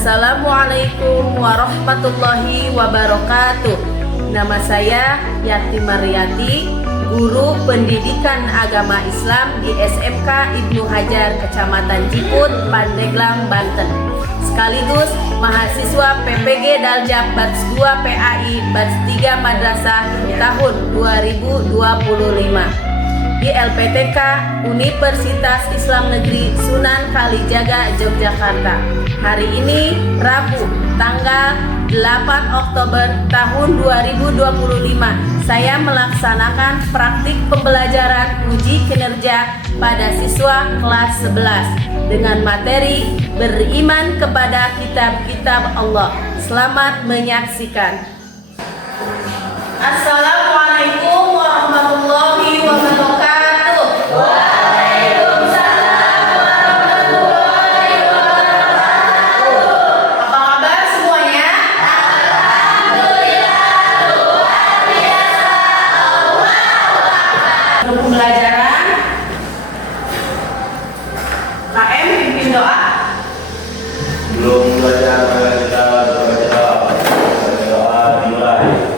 Assalamualaikum warahmatullahi wabarakatuh. Nama saya Yati Mariati, guru pendidikan agama Islam di SMK Ibnu Hajar, Kecamatan Ciput, Pandeglang, Banten. Sekaligus mahasiswa PPG Daljab Bats 2 PAI Bats 3 Madrasah tahun 2025 di LPTK Universitas Islam Negeri Sunan Kalijaga, Yogyakarta. Hari ini Rabu tanggal 8 Oktober tahun 2025 saya melaksanakan praktik pembelajaran uji kinerja pada siswa kelas 11 dengan materi beriman kepada kitab-kitab Allah. Selamat menyaksikan. Assalamualaikum warahmatullahi wabarakatuh. Pembelajaran KM pimpin doa. Belum belajar kita doa dimulai.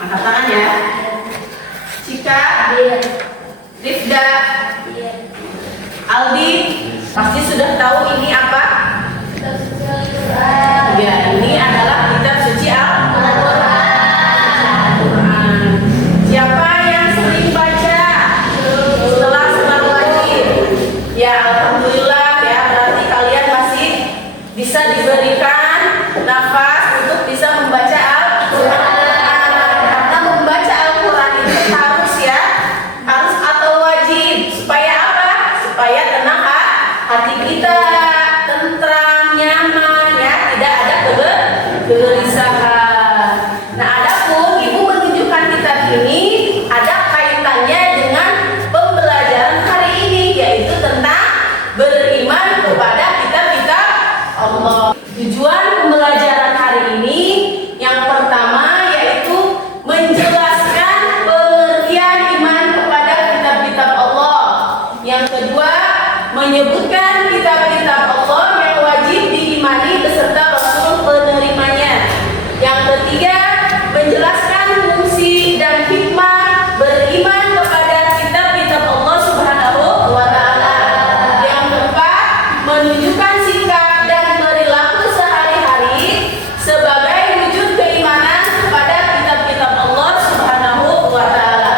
Angkat tangan ya. Cika, Rifda, Aldi, pasti sudah tahu ini apa? Ya, ini adalah kitab suci Al-Quran. Siapa yang sering baca setelah sholat wajib? Ya, alhamdulillah ya, berarti kalian masih bisa diberikan nafas untuk bisa membaca Al-Quran. Hati kita tentram, nyaman ya, tidak ada kegelisahan. Nah, adapun ibu menunjukkan kitab ini ada kaitannya dengan pembelajaran hari ini, yaitu tentang beriman kepada kitab-kitab Allah. Tujuan pembelajaran hari ini yang pertama yaitu menjelaskan pengertian iman kepada kitab-kitab Allah. Yang kedua, menyebutkan kitab-kitab Allah yang wajib diimani beserta Rasul penerimanya. Yang ketiga, menjelaskan fungsi dan hikmah beriman kepada kitab-kitab Allah Subhanahu wa Ta'ala. Yang keempat, menunjukkan sikap dan perilaku sehari-hari sebagai wujud keimanan kepada kitab-kitab Allah Subhanahu wa Ta'ala.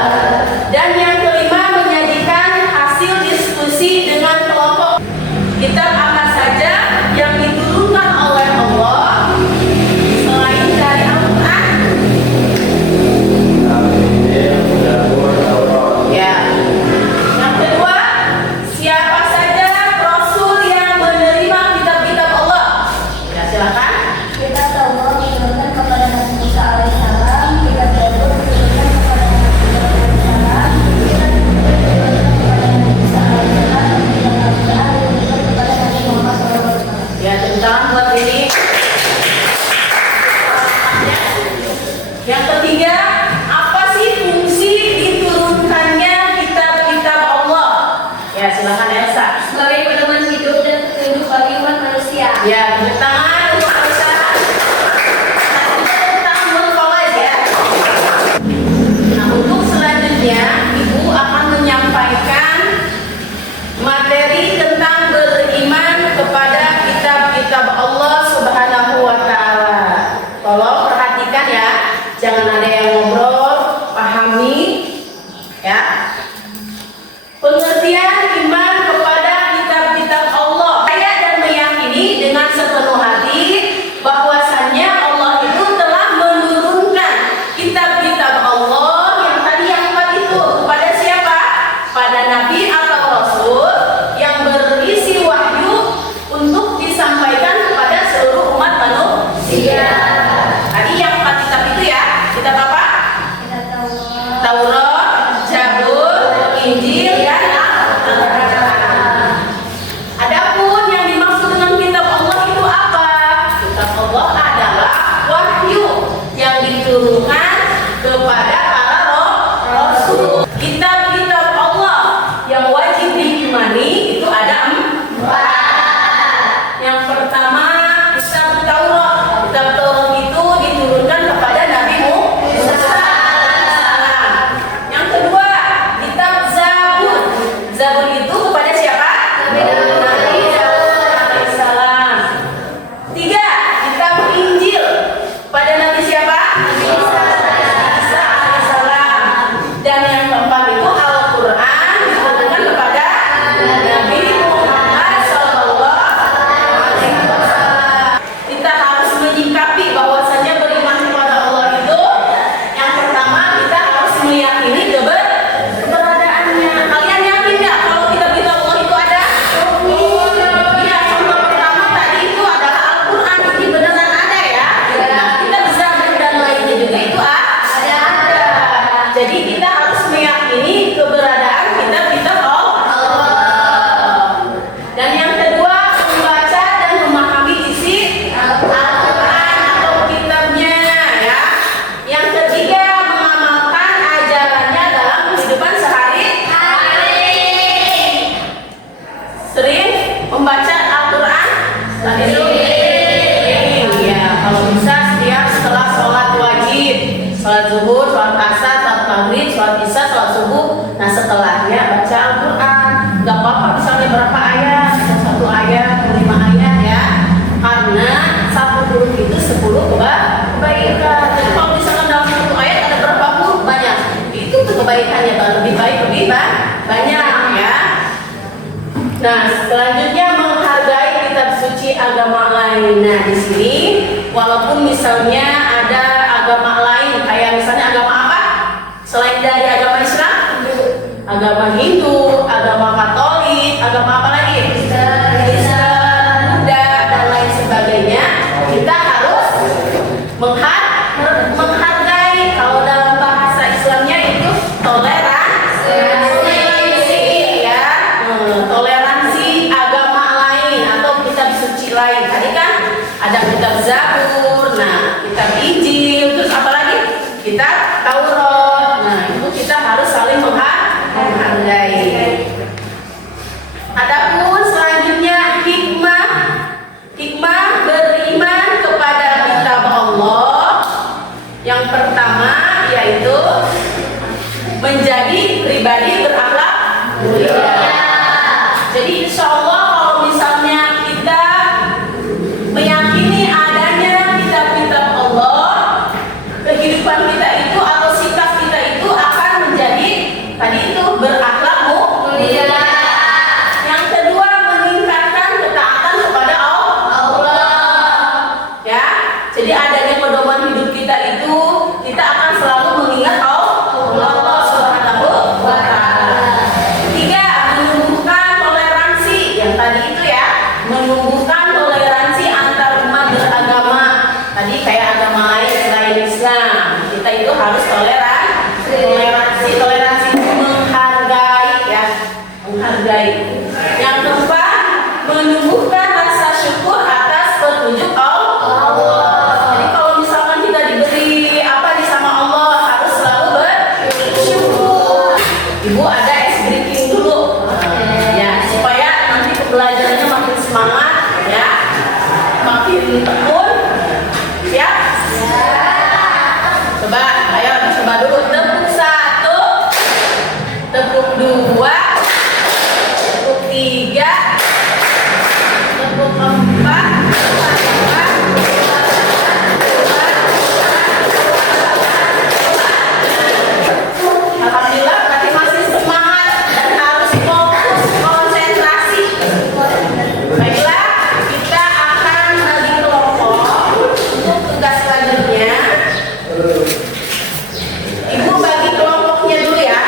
Dan yang kelima, menyajikan hasil diskusi dengan kelompok. Kitab apa saja yang diturunkan oleh Allah selain dari Al-Quran? Ya. Yang kedua, siapa saja Rasul yang menerima kitab-kitab Allah? Ya, silakan. Kitab Taurat diturunkan kepada Nabi Musa alaihissalam, kitab Zabur diturunkan kepada Nabi Musa alaihissalam, kitab Injil diturunkan kepada Nabi Musa alaihissalam, kitab Al-Quran diturunkan kepada Nabi Muhammad SAW. Ya, tentang buat ini. Yang ketiga, apa sih fungsi diturunkannya kitab-kitab Allah? Ya, silakan Elsa. Sebagai pedoman hidup dan petunjuk bagi umat manusia. Ya, tepuk tangan untuk Elsa. Nah, kita tepuk tangan buat Fawaz ya. Nah, untuk selanjutnya Ibu akan menyampaikan materi tentang beriman kepada kitab-kitab Allah Subhanahu wa Ta'ala. Tolong perhatikan ya, jangan ada yang ngobrol, pahami ya. Pengertian iman kepada kitab-kitab Allah. Saya dan meyakini dengan sepenuh hati bahwasannya Allah itu telah menurunkan kitab-kitab Allah yang tadi yang empat itu kepada siapa? Pada Nabi atau Rasul yang berisi wahyu untuk disampaikan kepada seluruh umat manusia. Tadi yang empat kitab itu ya, kitab apa? Kitab lain. Nah, di sini walaupun misalnya ada agama lain, kayak misalnya agama apa? Selain dari agama Islam? Agama Hindu, agama Katolik, agama apa lagi? Islam, Buddha, dan lain sebagainya. Kita harus menghargai. Kalau dalam bahasa Islamnya itu toleransi, ya, toleransi agama lain atau kitab suci lain. Tadi kan ada kitab Zabur, nah kitab Injil, terus apa lagi? Kitab Taurat. Nah, itu kita harus saling menghargai. Adapun selanjutnya hikmah beriman kepada kitab Allah. Yang pertama yaitu menjadi pribadi berakhlak mulia. Jadi insya Allah kalau misalnya kita meyakini adanya kitab-kitab Allah, kehidupan kita itu atau sikap kita itu akan menjadi tadi itu berakhlak mulia. Yang kedua, meningkatkan ketaatan kepada Allah. Ya, jadi adanya pedoman hidup kita itu kita akan selalu mengingat Allah Subhanahu wa Ta'ala. Tiga, menumbuhkan toleransi. Yang tadi itu ya, menumbuhkan toleransi antar umat beragama. Tadi kayak agama lain selain Islam, kita itu harus toleransi itu menghargai, ya, menghargai. Yang keempat, menumbuhkan rasa syukur atas petunjuk Allah. Jadi kalau misalkan kita diberi apa nih sama Allah, harus selalu bersyukur. Ibu ada es briefing dulu, ya, supaya nanti pembelajarannya makin semangat, ya, makin tekun. Siap? Coba, ayo coba dulu. Tepuk 1, tepuk 2, tepuk 3, tepuk 4. Alhamdulillah, berarti masih semangat dan harus fokus, konsentrasi. Baiklah, kita akan bagi kelompok untuk tugas selanjutnya. Ibu bagi kelompoknya dulu ya.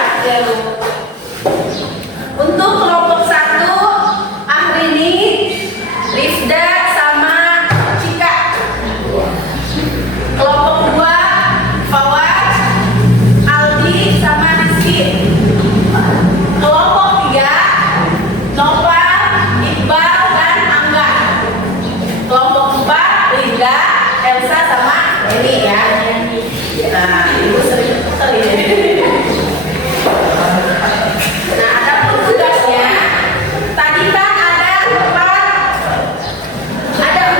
Untuk kelompok 1, Ahrini, Rifda, sama Cika. Kelompok 2, Fawad, Aldi, sama Rizky. Kelompok 3, Nopal, Iqbal, dan Angga. Kelompok 4, Linda, Elsa, sama Eni ya. Nah, ibu sering putar ya. Nah, ada tugasnya. Tadi kan ada 4 ya, ada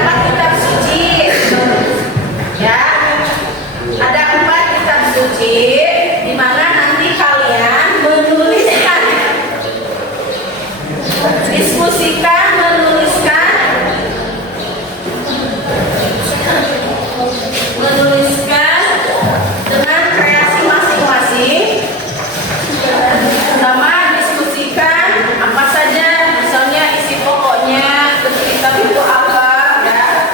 4 kitab suci. Ya, ada 4 kitab suci, di mana nanti kalian menuliskan, diskusikan, menuliskan dengan kreasi masing-masing, sama diskusikan apa saja, misalnya isi pokoknya kitab itu apa, ya.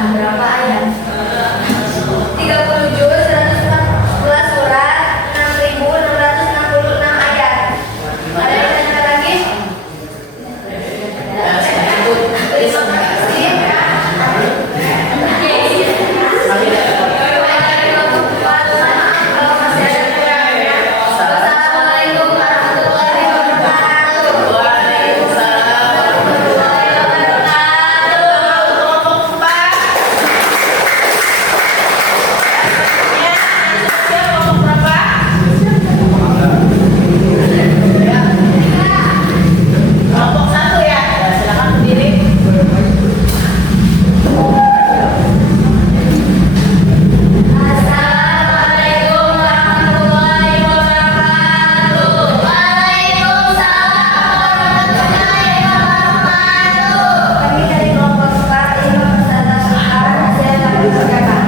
Al-Quran. Berapa ayat? 30 juz, 114 surat, 6.666 ayat. Ada yang tanya lagi? Terima kasih. Assalamualaikum warahmatullahi wabarakatuh. Waalaikumsalam warahmatullahi wabarakatuh. Kelompok 4. Ya, siap kelompok berapa? Ya. Kelompok 1 ya. Ya, silakan berdiri. Assalamualaikum warahmatullahi wabarakatuh. Waalaikumsalam warahmatullahi wabarakatuh. Kami dari kelompok 4 ini mempresentasikan hasil yang kami kerjakan,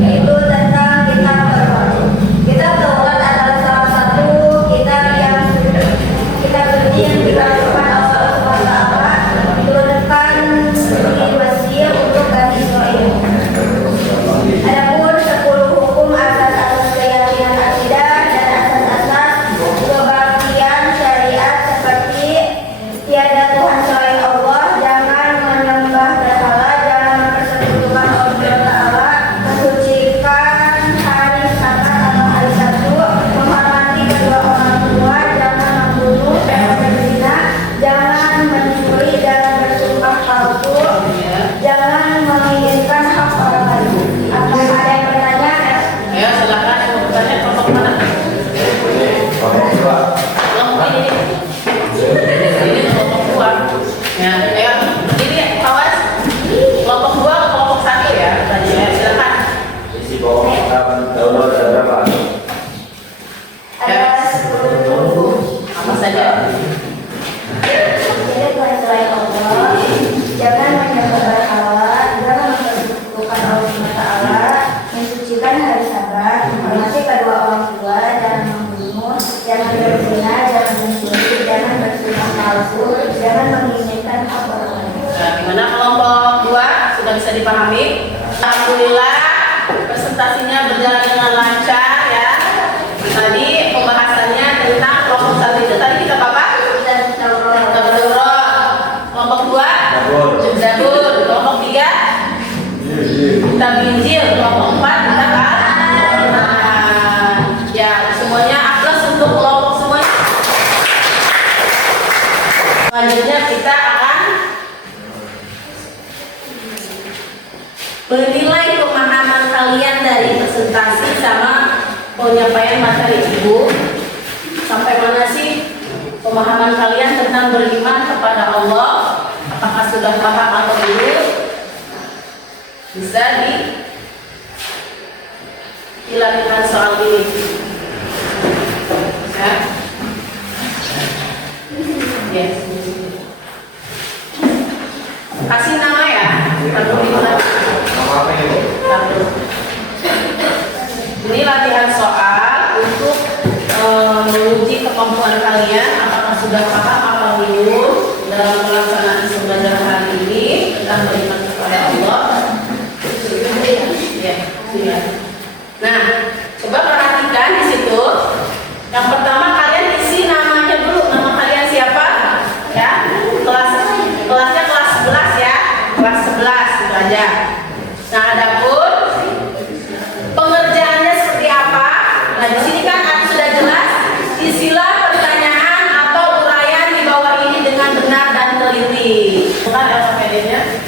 yaitu tentang kitab Taurat. Kitab Taurat adalah salah satu kitab suci yang dikatakan Allah SWT diturunkan di Mesir untuk Bani Israel. Adapun 10 hukum asas-asas keyakinan akidah dan asas-asas kebaktian syariat seperti tiada Tuhan selain Allah, jangan menyembah berhala, jangan mempersekutukan Allah Ta'ala, mensucikan hari Sabat atau hari Sabtu, menghormati kedua orang tua, jangan membunuh, jangan berzina, jangan mencuri, jangan bersumpah palsu, jangan menginginkan hak orang lain. Apa ada yang bertanya? Ya, silakan yang mau bertanya kelompok mana? Kelompok ini. Ini kelompok 2. Ya, ayo berdiri ya, awas. Kelompok 2 ke kelompok 1 ya. Tadi ya, silakan. Isi pokok Taurat ada berapa? Ada 10 hukum. Apa saja? Jadi Tuhan selain Allah, jangan menyembah berhala, jangan mempersekutukan Allah Ta'ala, mensucikan hari Sabat, menghormati kedua orang tua, jangan membunuh, jangan berzina, jangan mencuri, jangan bersumpah palsu, jangan menginginkan hak orang lain. Nah, gimana kelompok 2? Sudah bisa dipahami? Alhamdulillah, presentasinya berjalan dengan lancar ya. Tadi pembahasannya tentang kelompok 1 itu tadi kita apa? Dan Taurat. Kita berdua. Kelompok 2? Zabur. Kelompok 3? Kita Injil. Kelompok 4 kita Al-Quran. Ya, semuanya aplaus untuk kelompok semuanya. Selanjutnya kita akan menilai pemahaman kalian dari presentasi sama penyampaian materi ibu. Sampai mana sih pemahaman kalian tentang beriman kepada Allah? Apakah sudah paham atau belum? Bisa dilakukan soal ini. Ya. Yes. Kasih nama ya. Satu. Ini latihan soal untuk menguji kemampuan kalian apakah sudah paham atau belum dalam pelaksanaan pembelajaran hari ini tentang beriman kepada Allah. Ya. Nah, coba perhatikan di situ. Yang pertama kalian isi namanya dulu. Nama kalian siapa? Ya. Kelasnya kelas 11 ya. Kelas 11 itu aja. Nah, adapun pengerjaannya seperti apa? Nah, di sini kan sudah jelas. Isilah pertanyaan atau uraian di bawah ini dengan benar dan teliti. Bukan alfabetnya.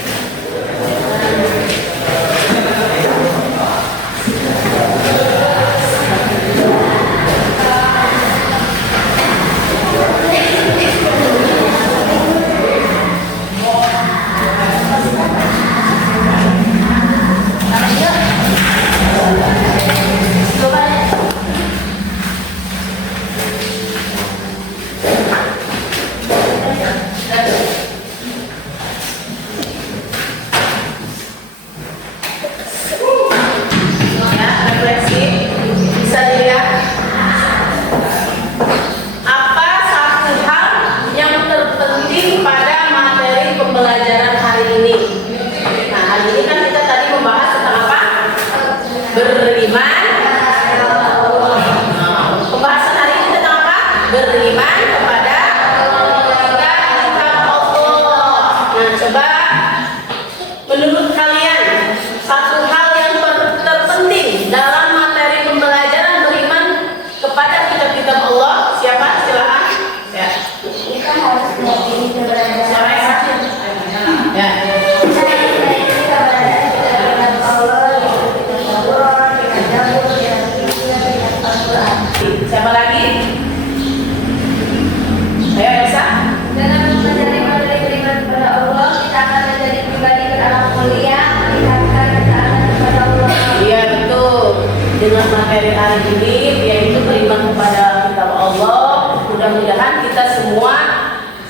materi hari ini, yaitu beriman kepada kitab Allah. Mudah-mudahan kita semua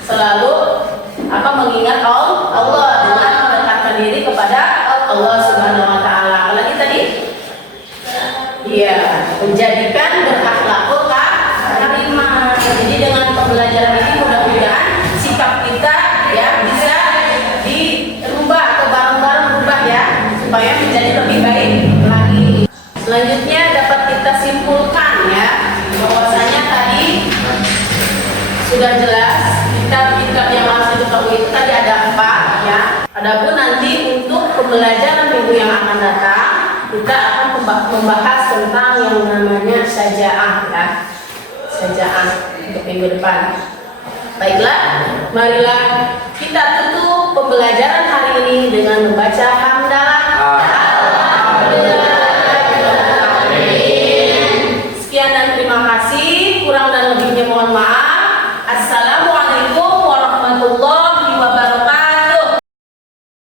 selalu mengingat Allah dengan mendekatkan diri kepada Allah Subhanahu wa taala. Apalagi tadi? Iya, menjadikan berakhlakul karimah. Jadi dengan pembelajaran ini mudah-mudahan sikap kita ya bisa dirubah atau bareng-bareng berubah ya, supaya menjadi lebih baik lagi. Selanjutnya dapat kita simpulkan ya, bahwasanya tadi sudah jelas kitab-kitab yang harus diketahui itu tadi ada 4 ya. Adapun nanti untuk pembelajaran minggu yang akan datang kita akan membahas tentang yang namanya sajaah ya. Sajaah untuk minggu depan. Baiklah, marilah kita tutup pembelajaran hari ini